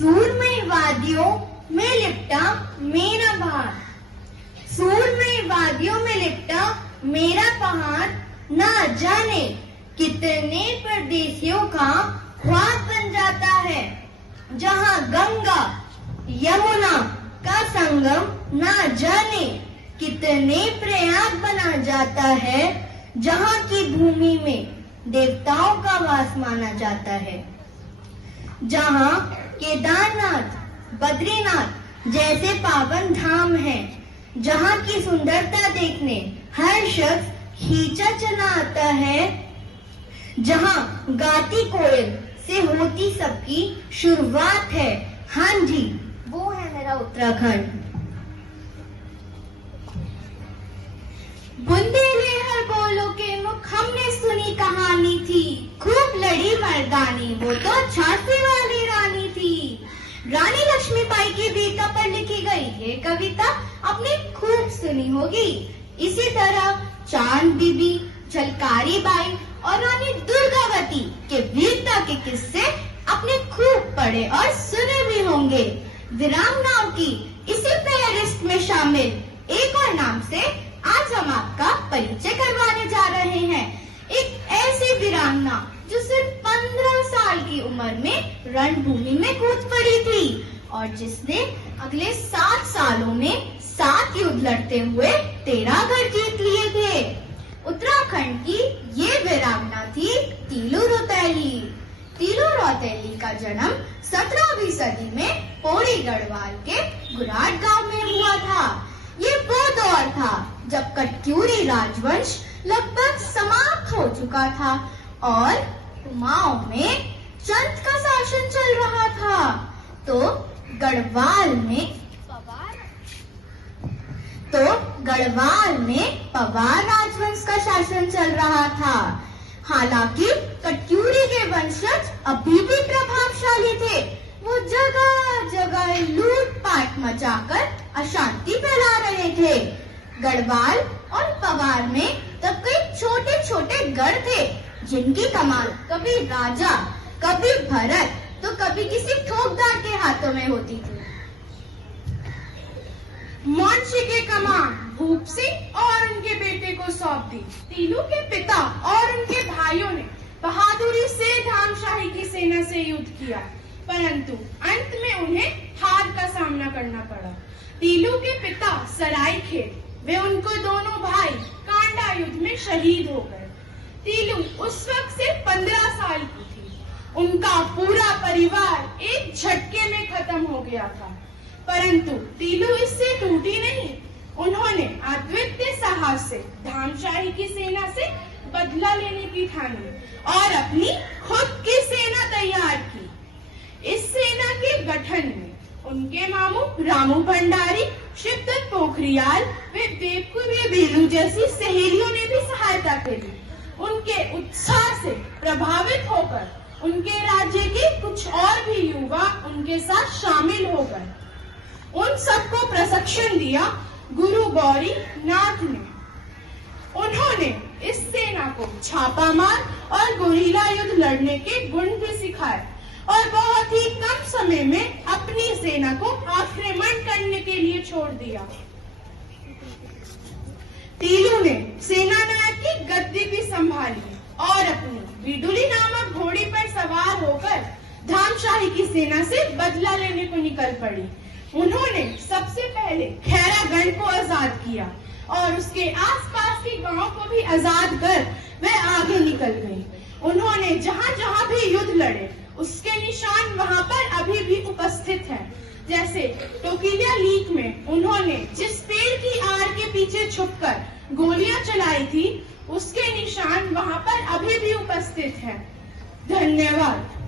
सूरमई वादियों में लिपटा मेरा पहाड़, सूरमई वादियों में लिपटा मेरा पहाड़, ना जाने कितने परदेसियों का ख्वाब बन जाता है। जहाँ गंगा यमुना का संगम ना जाने कितने प्रयाग बना जाता है, जहाँ की भूमि में देवताओं का वास माना जाता है। जहाँ केदारनाथ बद्रीनाथ जैसे पावन धाम हैं, जहाँ की सुंदरता देखने हर शख्स खींचा चला आता है, जहाँ गाती कोयल से होती सबकी शुरुआत है। हाँ जी, वो है मेरा उत्तराखंड। बुंदेले हर बोलो के मुख हमने सुनी कहानी थी, खूब लड़ी मर्दानी वो तो झांसी वाली रानी थी। रानी लक्ष्मीबाई के बेटा पर लिखी गई ये कविता आपने खूब सुनी होगी। इसी तरह चांद बीबी, झलकारी बाई और रानी दुर्गावती के वीरता के किस्से आपने खूब पढ़े और सुने भी होंगे। वीरांगनाओं की इसी फेहरिस्त में शामिल एक और नाम से आज हम आपका परिचय करवाने जा रहे हैं। एक ऐसी वीरांगना जो सिर्फ 15 साल की उम्र में रणभूमि में कूद पड़ी थी और जिसने अगले 7 सालों में 7 युद्ध लड़ते हुए 13 गढ़ जीत लिए थे। उत्तराखंड की ये वीरांगना थी तीलू रौतेली। तीलू रौतेली का जन्म 17वीं सदी में पौड़ी गढ़वाल के गुराट गांव में हुआ था। ये वो दौर था जब कटक्यूरी राजवंश लगभग समाप्त हो चुका था और कुमाऊं में चंद का शासन चल रहा था। तो गढ़वाल में पवार राजवंश का शासन चल रहा था। हालांकि कटक्यूरी के वंशज अभी भी प्रभावशाली थे। वो जगह जगह लूटपाट मचाकर अशांति फैला रहे थे। गढ़वाल और पवार में तब कई छोटे छोटे गढ़ थे जिनकी कमान कभी राजा, कभी भरत तो कभी किसी ठोकदार के हाथों में होती थी। मुंशी के कमान भूप सिंह और उनके बेटे को सौंप दी। तीलू के पिता और उनके भाइयों ने बहादुरी से धामशाही की सेना से युद्ध किया, परंतु अंत में उन्हें हार का सामना करना पड़ा। तीलू के पिता सरायखेल, वे उनको दोनों भाई कांडा युद्ध में शहीद हो गए। तीलू उस वक्त से 15 साल की थी। उनका पूरा परिवार एक झटके में खत्म हो गया था, परंतु तीलू इससे टूटी नहीं। उन्होंने अद्वितीय साहस से धामशाही की सेना से बदला लेने की ठानी और अपनी खुद की सेना तैयार की। इस सेना के गठन में उनके मामू रामू भंडारी, शिवदत्त पोखरियाल, वे देवकुरे बेलू जैसी सहेलियों ने भी सहायता करी। उनके उत्साह से प्रभावित होकर उनके राज्य के कुछ और भी युवा उनके साथ शामिल हो गए। उन सबको प्रशिक्षण दिया गुरु गौरी नाथ ने। उन्होंने इस सेना को छापामार और गुरीला युद्ध लड़ने के गुण भी सिखाए और बहुत ही कम समय में अपनी सेना को आक्रमण करने के लिए छोड़ दिया। तीलू ने सेनानायक की गद्दी भी संभाली और अपनी बिडुली नामक घोड़ी पर सवार होकर धामशाही की सेना से बदला लेने को निकल पड़ी। उन्होंने सबसे पहले खैरागढ़ को आजाद किया और उसके आसपास के गांवों को भी आजाद कर वह आगे निकल गई। उन्होंने जहां जहां भी युद्ध लड़े उसके निशान वहां पर अभी भी उपस्थित हैं। जैसे टोकिलिया लीक में उन्होंने जिस पेड़ की आड़ के पीछे छुपकर गोलियां चलाई थी उसके निशान वहां पर अभी भी उपस्थित हैं। धन्यवाद।